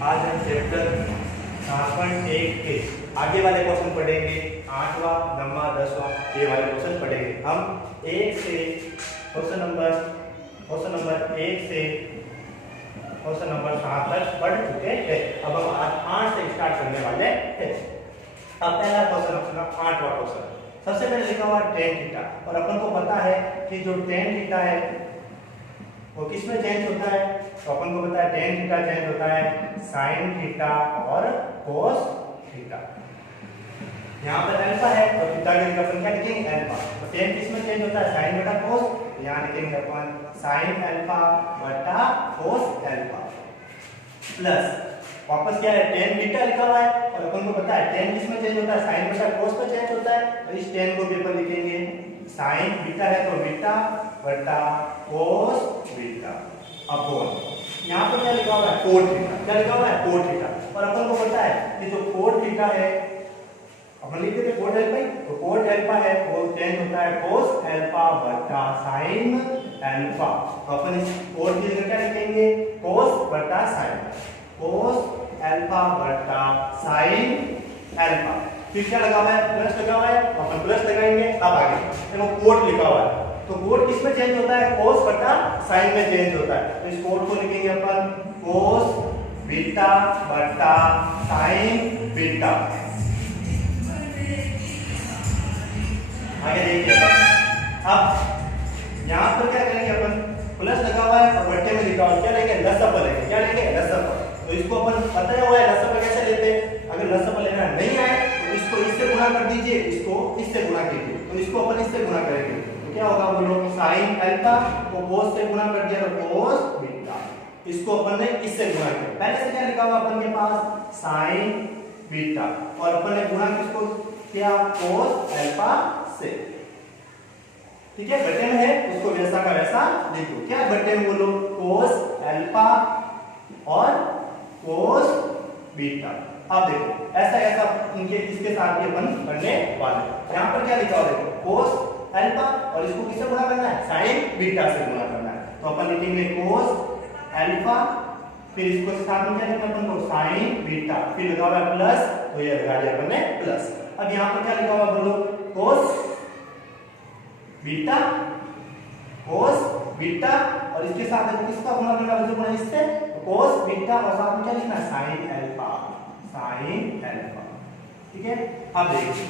आज हम चैप्टर 7.1 के आगे वाले क्वेश्चन पढ़ेंगे। 8वां, 9वां, 10वां ये वाले क्वेश्चन पढ़ेंगे। हम 1 से क्वेश्चन नंबर 1 से क्वेश्चन नंबर 7 तक पढ़ चुके हैं। अब हम आज 8 से स्टार्ट करने वाले हैं। अब पहला क्वेश्चन अपना 8वां क्वेश्चन, सबसे पहले लिखा हुआ tan थीटा, और अपन को पता है कि जो tan थीटा है वो किस में चेंज होता है, तो अपन को पता है tan थीटा चेंज होता है sin थीटा और cos थीटा। यहाँ पर अल्फा है तो थीटा की जगह अपन क्या लिखेंगे अल्फा, तो tan किस में चेंज होता है sin बटा cos, यहाँ लिखेंगे अपन sin अल्फा बटा cos अल्फा प्लस वापस क्या है tan बीटा लिखा हुआ है, और अपन को पता है tan किस में चेंज होता है sin बटा cos में चेंज होता है, तो इस tan को भी अपन लिखेंगे sin बीटा है तो बीटा बटा cos बीटा अपॉन यहाँ पर क्या लिखा हुआ है cot थीटा, क्या लिखा हुआ है cot थीटा, और अपन को पता है कि जो cot थीटा है अपन लिख देते cot अल्फा, तो cot अल्फा है वो चेंज होता है cos अल्फा बटा sin अल्फा, तो अपन इस cot की जगह क्या लिखेंगे cos बटा sin, cos अल्फा बटा sin अल्फा, फिर क्या लगा हुआ है प्लस लगा हुआ है, अपन प्लस लगाएंगे। अब आगे देखो cot लिखा हुआ है, तो cot किस में चेंज होता है cos बटा sin में चेंज होता है, तो इस cot को लिखेंगे अपन cos बीटा बटा sin बीटा। आगे देखिए अब यहाँ पर क्या करेंगे अपन प्लस लगा हुआ है और बट्टे में लिखा हुआ है, क्या लेंगे लसअप लेंगे, क्या लेंगे लसअप, तो इसको अपन पता हुआ है लसअप कैसे लेते हैं, अगर लसअप लेना नहीं आए तो इसको इससे गुणा कर दीजिए, इसको इससे गुणा कीजिए, तो इसको अपन इससे गुणा करेंगे तो क्या होगा बोलो sin अल्फा को cos से गुणा कर दिया तो cos बीटा, इसको अपन ने इससे गुणा किया, पहले से क्या लिखा हुआ अपन के पास sin बीटा और अपन ने गुणा किसको किया cos अल्फा से, ठीक है बट्टे में है उसको वैसा का वैसा लिखो, क्या बट्टे में बोलो cos अल्फा और cos बीटा। अब देखो ऐसा ऐसा इनके इसके साथ भी अपन करने वाले, यहाँ पर क्या लिखा हुआ देखो cos अल्फा और इसको किससे गुणा करना है sin बीटा से गुणा करना है, तो अपन लिखेंगे cos अल्फा फिर इसको साथ में क्या लिखना अपन को sin बीटा, फिर लगा हुआ है प्लस तो ये लगा दिया अपन ने प्लस। अब यहाँ पर क्या लिखा हुआ बोलो cos बीटा cos बीटा और इसके साथ किसका गुणा करना है गुणा इससे cos बीटा और साथ में क्या लिखना है sin अल्फा, sin अल्फा, ठीक है। अब देखिए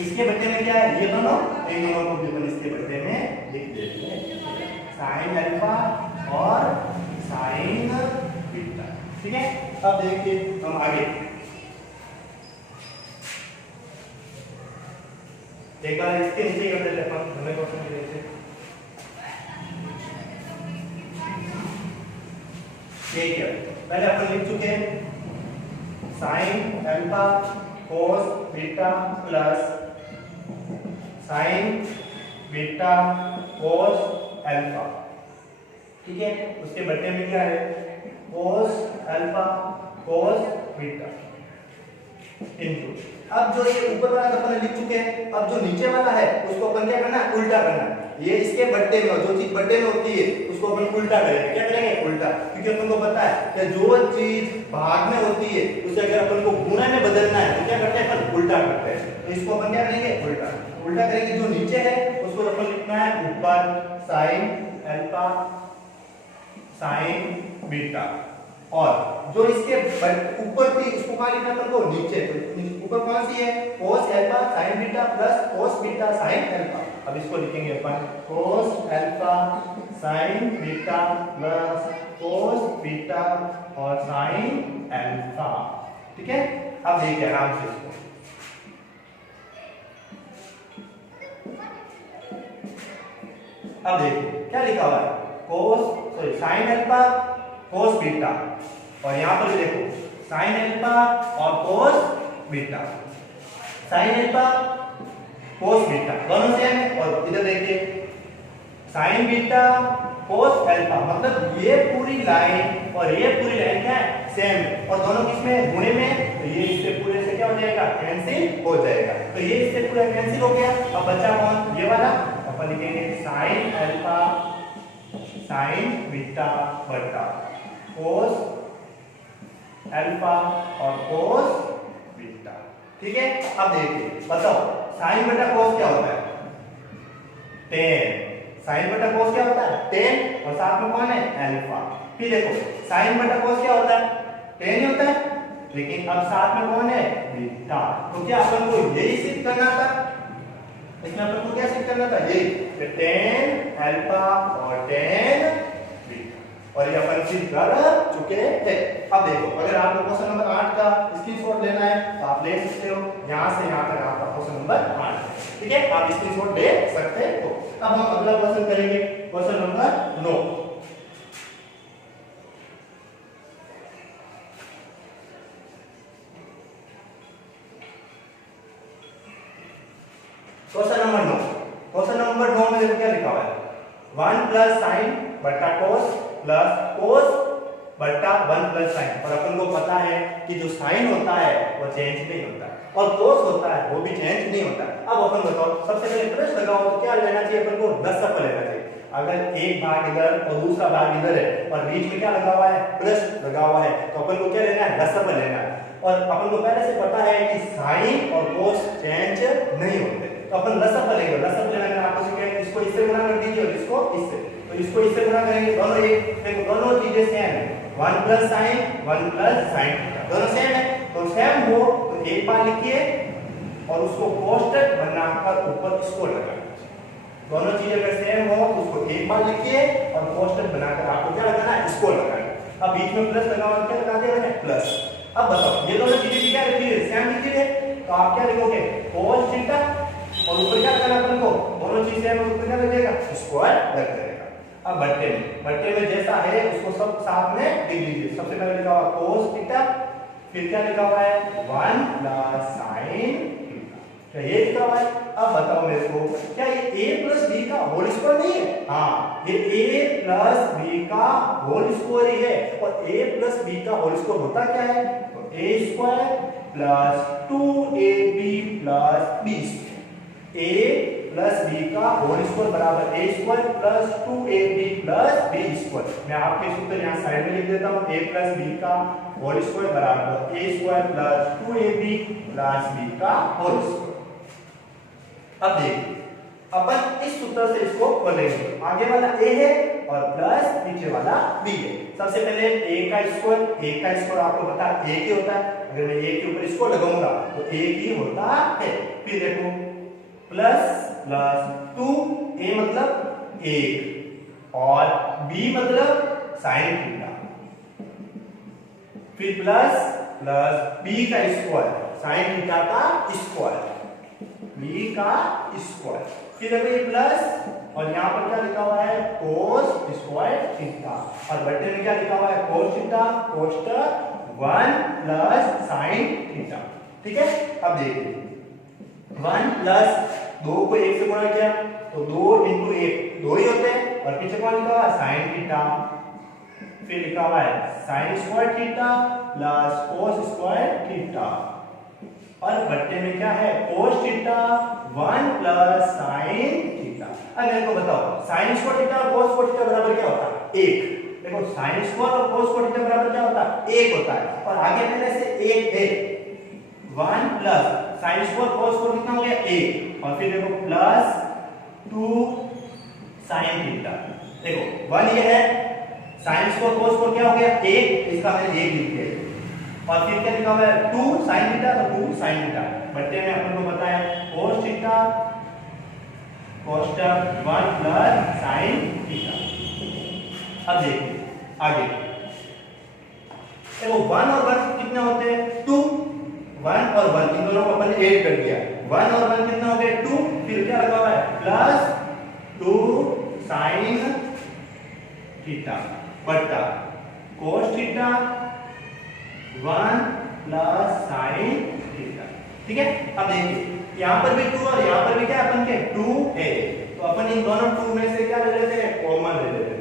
इसके बट्टे में क्या है ये दोनों, इन दोनों को भी अपन इसके बट्टे में लिख देते हैं sin अल्फा और sin बीटा, ठीक है। अब देखिए हम आगे एक बार इसके नीचे कर देते हैं अपन, हमें क्वेश्चन देखते हैं ठीक है। पहले अपन लिख चुके हैं sin alpha cos beta plus sin beta cos alpha, ठीक है। उसके बट्टे में क्या है cos alpha cos beta into, अब जो ये ऊपर वाला अपन लिख चुके हैं, अब जो नीचे वाला है उसको अपन क्या करना है उल्टा करना है, ये इसके बट्टे में जो चीज बट्टे में होती है उसको अपन उल्टा करेंगे, क्या करेंगे उल्टा, क्योंकि अपन को पता है कि जो चीज भाग में होती है उसे अगर अपन को गुणा में बदलना है तो क्या करते हैं अपन उल्टा करते हैं, तो इसको अपन क्या करेंगे उल्टा उल्टा करेंगे, जो नीचे है उसको अपन लिखना है ऊपर sin अल्फा sin बीटा, और जो इसके ऊपर थी उसको कहां लिखना अपन को नीचे, तो ऊपर कौन सी है cos alpha sin beta plus cos beta sin alpha, अब इसको लिखेंगे अपन cos alpha sin beta plus cos beta और sin अल्फा, ठीक है। अब देखिए आराम से इसको अब देखिए क्या लिखा हुआ है sin अल्फा cos बीटा, और यहाँ पर भी देखो sin अल्फा और cos beta, sin alpha cos beta दोनों सेम है, और इधर देखिए sin बीटा cos अल्फा, मतलब ये पूरी लाइन और ये पूरी लाइन क्या है सेम है, और दोनों किसमें गुणे में, तो ये इससे पूरे से क्या हो जाएगा कैंसिल हो जाएगा, तो ये इससे पूरा कैंसिल हो गया। अब बचा कौन ये वाला, अपन लिखेंगे sin अल्फा sin बीटा बटा cos अल्फा और कोस बीटा। ठीक है, अब देखिए बताओ साइन बटा कोस क्या होता है? टेन। साइन बटा कोस क्या होता है? टेन और साथ में कौन है? अल्फा। फिर देखो साइन बटा कोस क्या होता है? टेन ही होता है, लेकिन अब साथ में कौन है? बीटा। तो क्या अपन को यही सिद्ध करना था? इसमें अपन को क्या सिद्ध करना था? यही टेन अल्फा और टेन बीटा, और ये अपन सिद्ध कर चुके हैं। अब देखो अगर आपको क्वेश्चन नंबर 8 का स्क्रीनशॉट लेना है तो आप ले सकते हो, यहां से यहां तक आपका क्वेश्चन नंबर 8 है। ठीक है, आप स्क्रीनशॉट ले सकते हो। अब हम अगला क्वेश्चन करेंगे, question number 9। Question number 9। Question number 9 में देखो क्या लिखा हुआ है? 1 प्लस साइन बटा कोस प्लस कोस बटा 1 प्लस साइन। और अपन को पता है कि जो साइन होता है वो चेंज नहीं होता और कोस होता है वो भी चेंज नहीं होता। अब अपन बताओ, सबसे पहले प्लस लगाओ तो क्या लेना चाहिए अपन को? दशमलव लेना चाहिए। अगर एक भाग इधर और दूसरा भाग इधर है और बीच में क्या लगा हुआ है? प्लस लगा हुआ है, तो अपन को क्या लेना है? दशमलव लेना है। और अपन को पहले से पता है कि साइन और कोस चेंज नहीं होते, तो अपन दशमलव लेंगे। दशमलव लेना है आपको सिखाया, इसको इससे गुणा कर दीजिए और इसको इससे, तो इसको इससे गुणा करेंगे, दोनों एक, देखो दोनों चीजें सेम है। 1 प्लस साइन 1 प्लस साइन, दोनों सेम है, तो सेम हो तो एक बार लिखिए और उसको कोष्टक बनाकर ऊपर इसको लगाइए। दोनों चीजें अगर सेम हो तो उसको एक बार लिखिए और कोष्टक बनाकर आपको क्या लगाना है? इसको लगाना। अब बीच में प्लस लगा और क्या लगा दिया मैंने? प्लस। अब बताओ ये दोनों चीजें क्या लिखी है? सेम लिखी है, तो आप क्या लिखोगे? कोस थीटा और ऊपर क्या लगाना अपन को? दोनों चीजें सेम, ऊपर क्या लगेगा? स्क्वायर लग जाएगा। अब बट्टे में जैसा है उसको सब साथ में लिख लीजिए। सबसे पहले लिखा हुआ कोस थीटा, फिर क्या लिखा हुआ है? 1 प्लस साइन थीटा, क्या ये लिखा हुआ है? अब बताओ मेरे को, क्या ये a प्लस b का होल स्क्वायर नहीं है? हाँ, ये a प्लस b का होल स्क्वायर ही है। और a प्लस b का होल स्क्वायर होता क्या है? तो a square plus 2ab plus b square. a plus b का होल स्क्वायर बराबर a square plus 2ab plus b square. मैं आपके सूत्र यहाँ साइड में लिख देता हूँ। a प्लस b का होल स्क्वायर बराबर a square plus 2ab plus b का होल स्क्वायर। अब देखिए अपन इस सूत्र से इसको खोलेंगे। आगे वाला a है और प्लस नीचे वाला b है। सबसे पहले a का स्क्वायर आपको पता है एक ही होता है। अगर मैं a के ऊपर इसको लगाऊंगा तो एक ही होता है। फिर देखो प्लस प्लस 2, a मतलब 1 और b मतलब साइन थीटा, फिर प्लस प्लस b का स्क्वायर, साइन थीटा का स्क्वायर, b का स्क्वायर, फिर देखो ये प्लस और यहाँ पर क्या लिखा हुआ है? कोस स्क्वायर थीटा, और बट्टे में क्या लिखा हुआ है? कोस थीटा कोष्टक 1 प्लस साइन थीटा। ठीक है, अब देखिए 1 प्लस 2 को 1 से गुणा किया तो 2 इंटू 1 2 ही होते हैं, और पीछे कौन लिखा हुआ है? साइन थीटा, फिर लिखा हुआ है sine square theta plus cos square theta, और बट्टे में क्या है? Cos theta 1 plus sine theta. अब मेरे को बताओ साइन स्क्वायर थीटा और कोस स्क्वायर थीटा बराबर क्या होता है? 1। देखो साइन स्क्वायर और कोस स्क्वायर थीटा बराबर क्या होता है? 1 होता है, और आगे पहले से 1 है। 1 plus sine square cos square कितना हो गया? 1, और फिर देखो प्लस 2 साइन थीटा। देखो 1 ये है, साइन स्क्वायर कोस स्क्वायर क्या हो गया? 1, इसका मैंने 1 लिख दिया, और फिर क्या लिखा हुआ है? 2 साइन थीटा, तो 2 साइन थीटा। बट्टे में अपन को पता है कोस थीटा कोष्टक 1 प्लस साइन थीटा। अब देखिए आगे देखो 1 और 1 कितने होते हैं? 2। 1 और 1 इन दोनों को अपन ने ऐड कर दिया। 1 और 1 कितना हो गए? 2। फिर क्या लगा हुआ है? प्लस 2 साइन थीटा बटा cos theta 1 plus sine theta. ठीक है, अब देखिए यहाँ पर भी 2 और यहाँ पर भी क्या अपन के 2 है, तो अपन इन दोनों 2 में से क्या ले लेते हैं? कॉमन ले लेते हैं।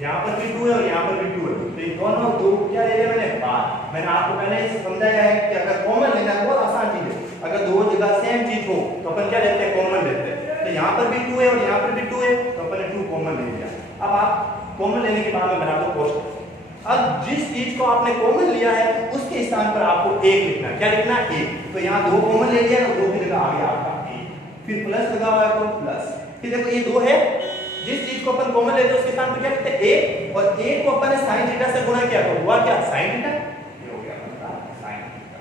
यहाँ पर भी 2 है और यहाँ पर भी 2 है, तो इन दोनों 2 क्या ले लिया मैंने? बार। मैंने आपको पहले ही समझाया है कि अगर कॉमन लेना है बहुत आसान चीज है। अगर दो जगह सेम चीज हो तो अपन क्या लेते हैं? कॉमन लेते हैं। तो यहाँ पर भी 2 है और यहाँ पर भी 2 है, तो अपन ने 2 कॉमन ले लिया। अब आप कॉमन लेने के बाद में बना दो कोष्टक। अब जिस चीज को आपने कॉमन लिया है उसके स्थान पर आपको एक लिखना है। क्या लिखना है? एक। तो यहाँ दो कॉमन ले लिया तो दो की जगह आ गया आपका एक, फिर प्लस लगा हुआ है तो प्लस। फिर देखो ये दो है, जिस चीज को अपन कॉमन लेते हैं उसके स्थान पर क्या लिखते हैं? एक। और एक को अपन ने sin थीटा से गुणा किया तो हुआ क्या? sin theta. ये हो गया अपना sin थीटा।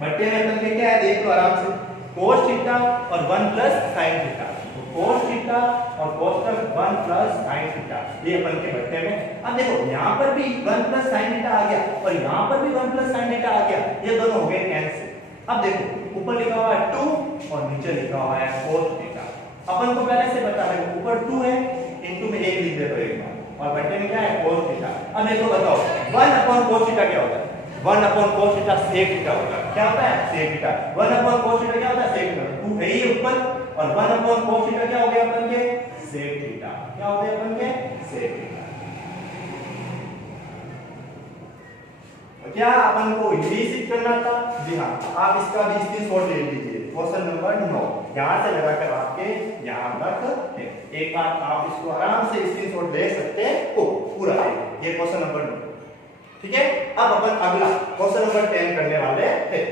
बट्टे में अपन क्या है देख लो आराम से, cos थीटा और 1 प्लस sin थीटा। तो cos थीटा और cos तक 1 प्लस sin थीटा, ये अपन के बट्टे में। अब देखो यहाँ पर भी 1 प्लस sin थीटा आ गया और यहाँ पर भी 1 प्लस sin थीटा आ गया, ये दोनों हो गए कैंसिल। अब देखो ऊपर लिखा हुआ है 2 और नीचे लिखा हुआ है cos थीटा। अपन को पहले से बता रहे ऊपर 2 है, इनटू में 1 लिख दे तो एक बार, और बट्टे में क्या है? cos theta. अब देखो बताओ 1 अपॉन cos थीटा क्या होता है? 1 upon cos theta sec theta होता है। क्या होता है? sec theta. 1 upon cos theta क्या होता है? sec theta. 2 है ही ऊपर, और 1 अपॉन cos थीटा क्या हो गया अपन के? sec theta. क्या हो गया अपन के? sec theta. क्या अपन को यही सीख करना था? जी हाँ, आप इसका भी स्क्रीनशॉट ले लीजिए। क्वेश्चन नंबर 9 यहाँ से लगाकर आपके यहाँ तक है। एक बार आप इसको आराम से स्क्रीनशॉट ले सकते हो पूरा है। ये क्वेश्चन नंबर 9, ठीक है। अब अपन अगला क्वेश्चन नंबर 10 करने वाले हैं।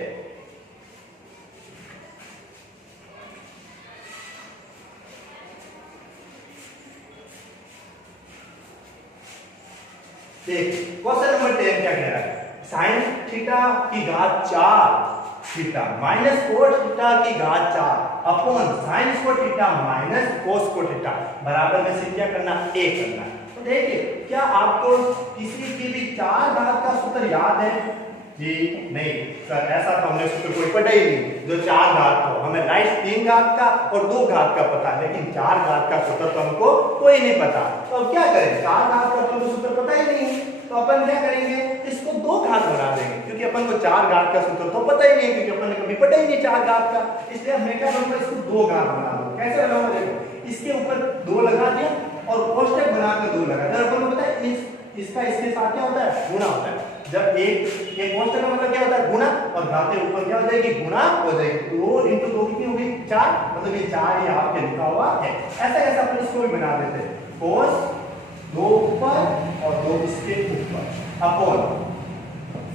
क्वेश्चन नंबर 10 क्या कह रहा है? sin थीटा की घात 4 थीटा माइनस cos थीटा की घात 4 upon sin square theta minus cos square theta बराबर में से क्या करना? a करना है। तो देखिए क्या आपको किसी की भी 4 घात का सूत्र याद है? जी नहीं सर, ऐसा तो हमने सूत्र कोई पढ़ा ही नहीं जो 4 घात हो। हमें राइट 3 घात का और 2 घात का पता है, लेकिन 4 घात का सूत्र तो हमको कोई नहीं पता। तो अब क्या करें? 4 घात का तो सूत्र पता ही नहीं, तो अपन क्या करेंगे? इसको 2 घात बना देंगे, क्योंकि अपन को 4 घात का सूत्र तो पता ही नहीं है, क्योंकि अपन ने कभी पढ़ा ही नहीं 4 घात का। इसलिए हमने क्या करूंगा? इसको 2 घात बना दूंगा। कैसे बनाऊंगा? देखो इसके ऊपर 2 लगा दिया और कोष्ठक बनाकर 2 लगा दिया। अपन को पता है इसका इसके साथ क्या होता है? गुणा होता है। जब एक कोष्ठक का मतलब क्या होता है? गुणा, और घातें ऊपर क्या हो जाएगी? गुणा हो जाएगी। 2 into 2 कितनी हो गई? 4, मतलब ये 4 ये आपके लिखा हुआ है। ऐसा कैसा अपन इसको भी बना देते हैं, cos 2 ऊपर और 2 इसके ऊपर upon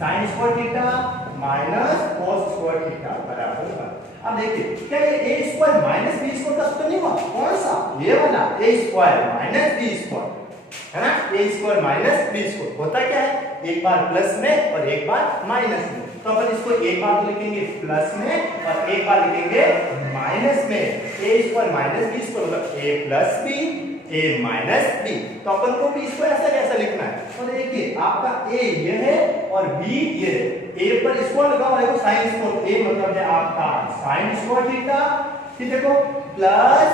sin square theta minus cos square theta बराबर। अब देखिए क्या ये a square minus b square का सूत्र नहीं हुआ? कौन सा? ये वाला a square minus b square, है ना? a square minus b square होता क्या है? एक बार प्लस में और एक बार माइनस में। तो अपन इसको एक बार तो लिखेंगे प्लस में और एक बार लिखेंगे माइनस में। a square minus b square मतलब a plus b a minus b। तो अपन को भी इसको ऐसा कैसा लिखना है? तो देखिए आपका a ये है और b ये है। a पर स्क्वायर लगा हुआ है तो sin स्क्वायर, a मतलब है आपका sin स्क्वायर थीटा, फिर देखो प्लस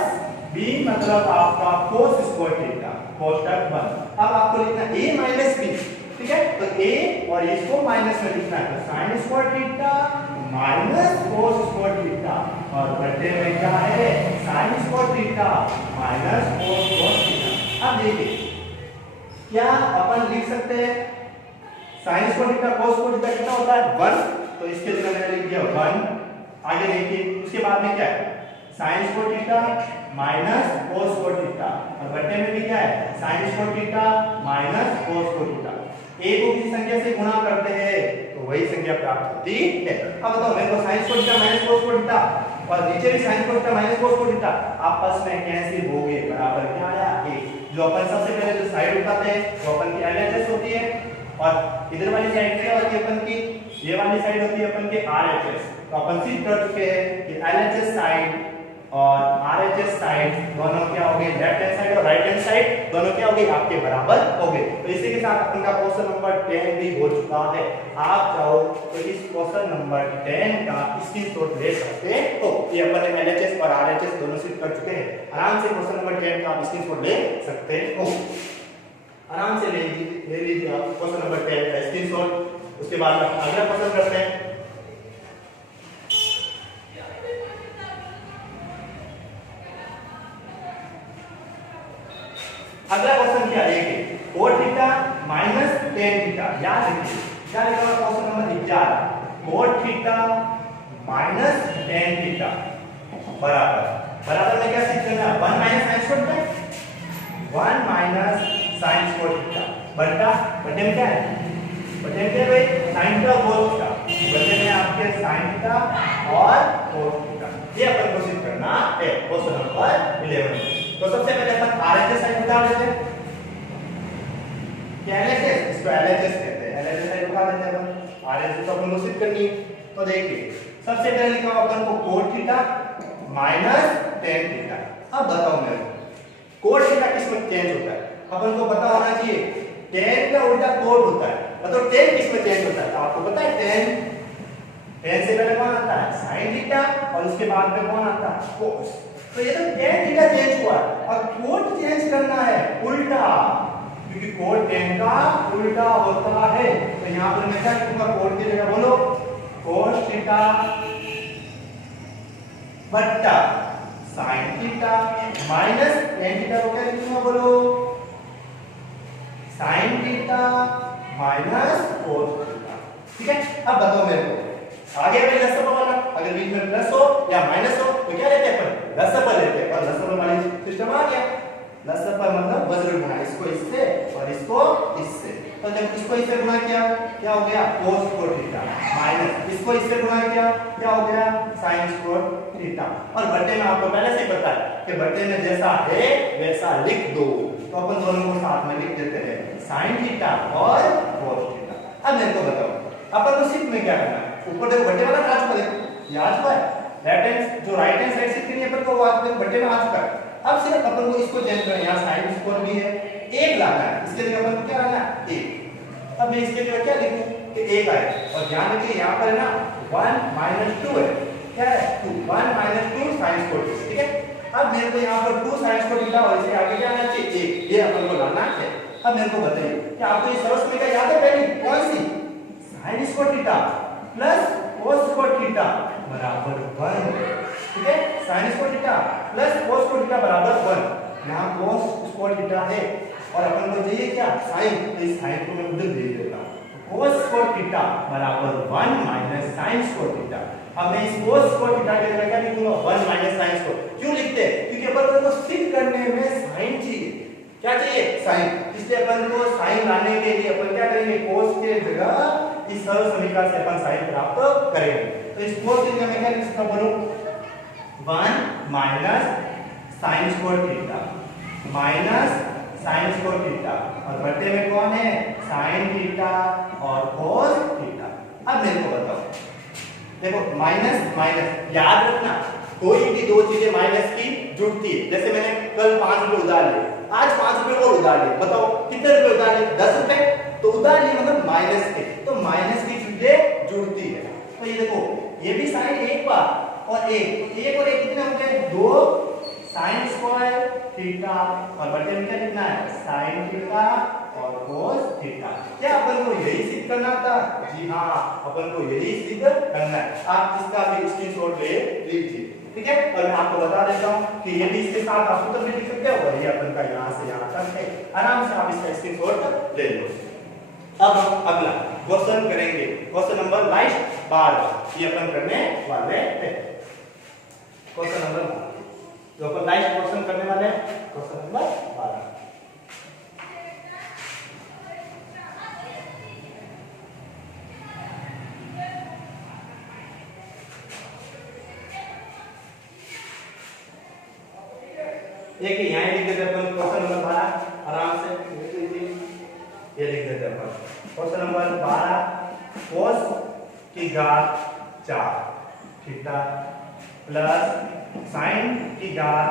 b मतलब आपका cos स्क्वायर थीटा, कोष्ठक बंद। अब आपको लिखना a माइनस b, ठीक है? तो a और इसको माइनस में लिखना है, तो sin square theta minus cos square theta, और बट्टे में क्या है? sin square theta minus cos square theta. अब देखिए क्या अपन लिख सकते हैं? sin square theta cos square theta कितना होता है? 1, तो इसके जगह मैंने लिख दिया 1। आगे देखिए उसके बाद में क्या है? sin square theta minus cos square theta, और बट्टे में भी क्या है? sin square theta minus cos square theta. a को किसी संख्या से गुणा करते हैं तो वही संख्या प्राप्त होती है। अब बताओ मेरे को sin square theta minus cos square theta और नीचे भी sin square theta minus cos square theta आपस में कैंसिल हो गए, बराबर क्या आया? a। जो अपन सबसे पहले जो साइड उठाते हैं वो अपन की LHS होती है, और इधर वाली साइड क्या होती है अपन की? ये वाली साइड होती है अपन के RHS। तो अपन सिद्ध कर चुके हैं कि LHS साइड और RHS साइड दोनों क्या हो गए? लेफ्ट हैंड साइड और राइट हैंड साइड दोनों क्या हो गए? आपके बराबर हो गए। तो इसी के साथ अपन का क्वेश्चन नंबर 10 भी हो चुका है। आप चाहो तो इस क्वेश्चन नंबर 10 का स्क्रीनशॉट ले सकते हो। ये अपन ने LHS और RHS दोनों सिद्ध कर चुके हैं। आराम से क्वेश्चन नंबर 10 का आप स्क्रीनशॉट ले सकते हो। आराम से ले लीजिए आप क्वेश्चन नंबर 10 का स्क्रीनशॉट। उसके बाद अगला क्वेश्चन करते हैं। अगला क्वेश्चन क्या है? cos theta minus tan theta. याद रखिए क्या लिखा हुआ question number 11? cos theta minus tan theta बराबर में क्या सिद्ध करना है? 1 minus sin square theta, 1 minus sin square theta. बट्टा बट्टे में क्या है, बट्टे में क्या है भाई, साइन थीटा cos थीटा, बट्टे में आपके साइन थीटा और cos थीटा, ये अपन को सिद्ध करना है क्वेश्चन नंबर 11। तो सबसे पहले अपन आरएचएस साइन उठा लेते हैं, क्या एलएचएस, इसको एलएचएस कहते हैं, एलएचएस साइन उठा लेते हैं अपन, आरएचएस तो अपन को सिद्ध करनी है। तो देखिए सबसे पहले लिखा हुआ अपन को cot theta minus tan theta. अब बताओ मेरे को cot थीटा किसमें चेंज होता है, अपन को पता होना चाहिए tan का उल्टा cot होता है, मतलब tan किसमें चेंज होता है, तो आपको पता है tan से पहले कौन आता है, sin थीटा, और उसके बाद में कौन आता है, cos। तो ये तो tan थीटा चेंज हुआ और cot चेंज करना है उल्टा, क्योंकि cot tan का उल्टा होता है। तो यहां पर मैं क्या लिखूंगा, cot की जगह बोलो cos थीटा बट्टा sin theta minus tan theta को क्या लिखूंगा, बोलो sin theta minus cos theta. ठीक है, अब बताओ मेरे को आगे में लसअप वाला, अगर बीच में प्लस हो या माइनस हो तो क्या लेते हैं अपन, लसअप लेते हैं, और लसअप वाली सिस्टम आ गया, लसअप मतलब वज्र गुणा, इसको इससे और इसको इससे। तो जब इसको इससे गुणा किया क्या हो गया, cos स्क्वायर थीटा माइनस इसको इससे गुणा किया क्या हो गया, sin स्क्वायर थीटा। और बट्टे में आपको पहले से ही पता है कि बट्टे में जैसा है वैसा लिख दो, तो अपन दोनों को साथ में लिख देते हैं sin थीटा और cos थीटा। अब मेरे को बताओ अपन को सिर्फ में क्या करना है, ऊपर देखो बट्टे वाला आ चुका, देखो ये आ चुका है, लेफ्ट हैंड जो राइट हैंड साइड से करनी है अपन को वो आज बट्टे में आ चुका है। अब सिर्फ अपन को इसको चेंज करना है, यहाँ sin स्क्वायर भी है, एक लाना है, इसके लिए अपन को क्या लाना है, एक। अब मैं इसके लिए क्या लिखूं कि एक आए, और ध्यान रखिए यहाँ पर है ना 1 - 2 है, क्या है 2, 1 - 2 sin स्क्वायर, ठीक है। अब मेरे को यहाँ पर 2 sin स्क्वायर थीटा और इसे आगे क्या आना चाहिए, एक, ये अपन को लाना है। अब मेरे को बताइए कि आपको ये सरल समीकरण याद है, पहली कौन सी, sin square theta plus cos square theta बराबर 1, ठीक है, sin square theta plus cos square theta बराबर 1। यहाँ cos स्क्वायर थीटा है और अपन को चाहिए क्या, sin, तो इस sin को मैं उधर दे देता हूँ, cos स्क्वायर थीटा बराबर 1 माइनस sin स्क्वायर थीटा। अब मैं इस cos स्क्वायर थीटा की जगह क्या लिखूंगा, 1 माइनस sin स्क्वायर। क्यों लिखते हैं, क्योंकि अपन को सिद्ध करने में sin चाहिए, क्या चाहिए, sin, इसलिए अपन को sin लाने के लिए अपन क्या करेंगे, cos के जगह इस सरल समीकरण से अपन sin प्राप्त करेंगे। तो इस cos की जगह मैं क्या लिख सकता हूं, बोलो 1 minus sin square theta minus sin square theta, और बट्टे में कौन है, sin थीटा और cos थीटा। अब मेरे को बताओ, देखो माइनस माइनस याद रखना, कोई भी दो चीजें माइनस की जुड़ती है। जैसे मैंने कल 5 रुपए उधार लिए, आज 5 रुपए और उधार लिए, बताओ कितने रुपए उधार लिए, 10 रुपए, तो उधार लिए मतलब माइनस के, तो माइनस की चीजें जुड़ती है। तो ये देखो ये भी साइन एक बार और एक, तो एक और एक कितने होंगे, 2 sin स्क्वायर थीटा, और बटे में क्या लिखना है, sin थीटा और cos थीटा। क्या अपन को यही सिद्ध करना था, जी हाँ अपन को यही सिद्ध करना है। आप इसका भी स्क्रीनशॉट ले लीजिए, ठीक है। और मैं आपको बता देता हूँ कि ये भी इसके साथ आप सूत्र भी लिख सकते हो, और ये अपन का यहाँ से यहाँ तक है, आराम से आप इसका स्क्रीनशॉट ले लो। अब हम अगला क्वेश्चन करेंगे, क्वेश्चन नंबर 12, ये अपन करने वाले हैं क्वेश्चन नंबर 12, जो अपन लाइव क्वेश्चन करने वाले हैं क्वेश्चन नंबर 12। एक यहाँ लिख देते अपन क्वेश्चन नंबर 12, आराम से ये लिख देते अपन क्वेश्चन नंबर 12, cos की घात 4 थीटा प्लस sin की घात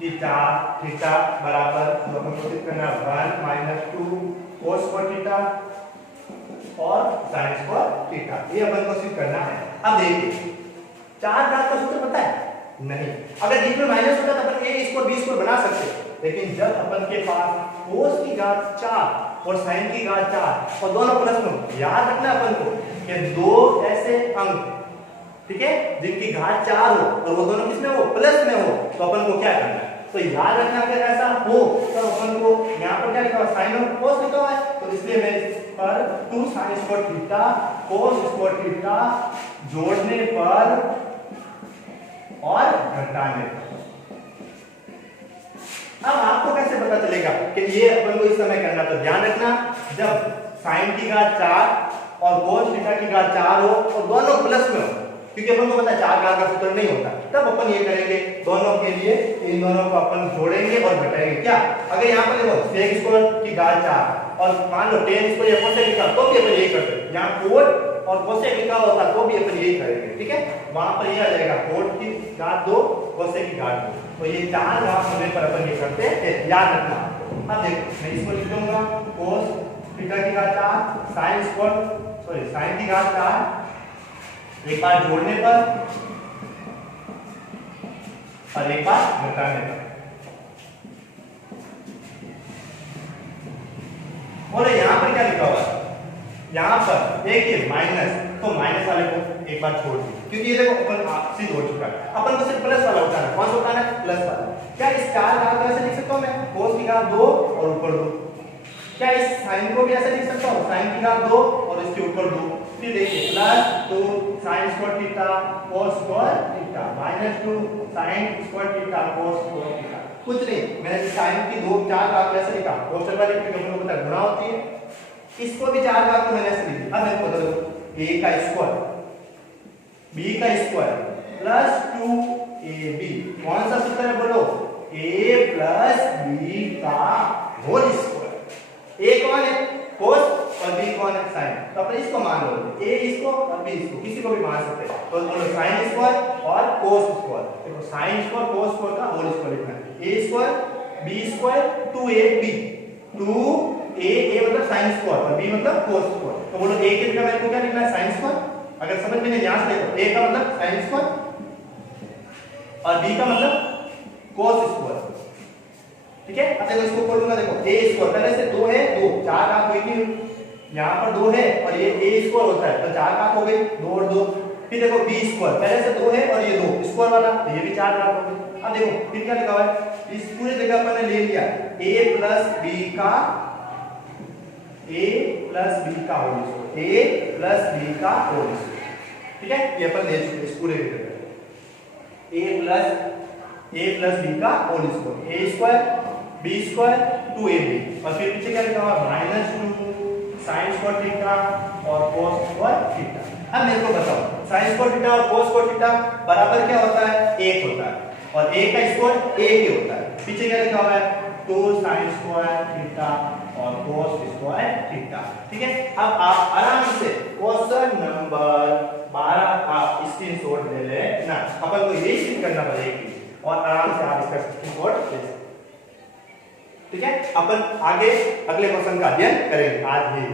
थीटा बराबर, तो हम कोशिश करना 1 माइनस 2 cos स्क्वायर थीटा और sin स्क्वायर थीटा, ये अपन को सिद्ध करना है। अब देखिए 4 घात का सूत्र पता है, नहीं, अगर बीच में माइनस होता तो अपन a स्क्वायर b स्क्वायर बना सकते, लेकिन जब अपन के पास cos की घात 4 और sin की घात 4 और दोनों प्लस में, याद रखना अपन को कि दो ऐसे अंक, ठीक है, जिनकी घात 4 हो और वो दोनों किसमें हो, प्लस में हो, तो अपन को क्या करना है, तो याद रखना अगर ऐसा हो तो अपन को यहाँ पर क्या लिखा हुआ, sin और cos लिखा हुआ है, तो इसलिए मैं इस पर 2 sin square theta cos square theta जोड़ने पर और घटाने पर, अब आपको कैसे पता चलेगा कि ये अपन को इस समय करना, तो ध्यान रखना जब sin की घात 4 और cos थीटा की घात 4 हो और दोनों प्लस में हो, क्योंकि अपन को पता है 4 घात का सूत्र नहीं होता, तब अपन ये करेंगे दोनों के लिए इन दोनों को अपन जोड़ेंगे और घटाएंगे। क्या अगर यहाँ पर देखो sec स्क्वायर की घात 4 और मान लो tan स्क्वायर या cosec लिखा तो भी अपन यही करते हैं, यहाँ cot और cosec लिखा होता तो भी अपन यही करेंगे। ठीक है, वहां पर ये आ जाएगा cot की घात 2 cosec की घात 2, तो ये 4 घात होने पर अपन ये करते हैं, याद रखना। अब देखो मैं इसको लिख दूंगा cos थीटा की घात 4 sin स्क्वायर सॉरी sin की घात 4 एक बार जोड़ने पर और एक बार घटाने पर। और यहाँ पर क्या लिखा हुआ है, यहाँ पर देखिए माइनस, तो माइनस वाले को एक बार छोड़ दीजिए, क्योंकि ये देखो अपन आपसी हो चुका है, अपन को सिर्फ प्लस वाला उठाना है। कौन सा उठाना है? प्लस वाला। क्या इस 4 घात को ऐसे लिख सकता हूँ मैं, cos की घात 2 और ऊपर 2। क्या इस sin को भी ऐसे लिख सकता हूँ, sin की घात 2 और इसके ऊपर 2। फिर देखिए plus 2 sin square theta cos square theta minus 2 sin square theta cos square theta. कुछ नहीं, मैंने sin की 4 घात ऐसे लिखा, क्वेश्चन वाले क्योंकि हम लोग पता है गुणा होती है, इसको भी 4 घात को मैंने ऐसे लिखी। अब देखो देखो a का स्क्वायर b का स्क्वायर प्लस 2ab, कौन सा सूत्र है बोलो, a प्लस b का होल स्क्वायर। a कौन है, cos और b कौन है, sin, तो अपन इसको मान लो, a इसको और b इसको, किसी को भी मान सकते हैं, तो बोलो sin स्क्वायर और cos स्क्वायर। देखो sin स्क्वायर cos स्क्वायर का होल स्क्वायर लिखना है, a square b square 2ab, 2a मतलब sin स्क्वायर और b मतलब cos स्क्वायर। तो बोलो a के जगह मेरे को क्या लिखना है, sin स्क्वायर। अगर समझ में नहीं ध्यान से देखो, a का मतलब sin स्क्वायर और b का मतलब cos स्क्वायर। ठीक है, अब देखो इसको खोलूंगा, देखो a स्क्वायर पहले से 2 है, 2 4 घात हुई थी, यहाँ पर 2 है और ये a स्क्वायर होता है तो 4 घात हो गई, 2 और 2। फिर देखो b स्क्वायर पहले से 2 है और ये 2 स्क्वायर वाला, तो ये भी 4 घात हो गई। अब देखो फिर क्या लिखा हुआ है, इस पूरी जगह अपन ने ले लिया a प्लस b का whole square, a plus b का होल स्क्वायर। ठीक है, ये अपन ले चुके इस पूरे जगह a प्लस b का whole square, a square b square 2ab और फिर पीछे क्या लिखा हुआ माइनस 2 sin स्क्वायर थीटा और cos स्क्वायर थीटा। अब मेरे को बताओ sin स्क्वायर थीटा और cos स्क्वायर थीटा बराबर क्या होता है, 1 होता है, और a का स्क्वायर 1 ही होता है। पीछे क्या लिखा हुआ है 2 sin स्क्वायर थीटा और cos स्क्वायर थीटा। ठीक है, अब आप आराम से क्वेश्चन नंबर 12 का स्क्रीनशॉट ले लेना, अपन को यही चीज करना पड़ेगी और आराम से आप इसका स्क्रीनशॉट ले सकते। ठीक है, अपन आगे अगले क्वेश्चन का अध्ययन करेंगे आज ही।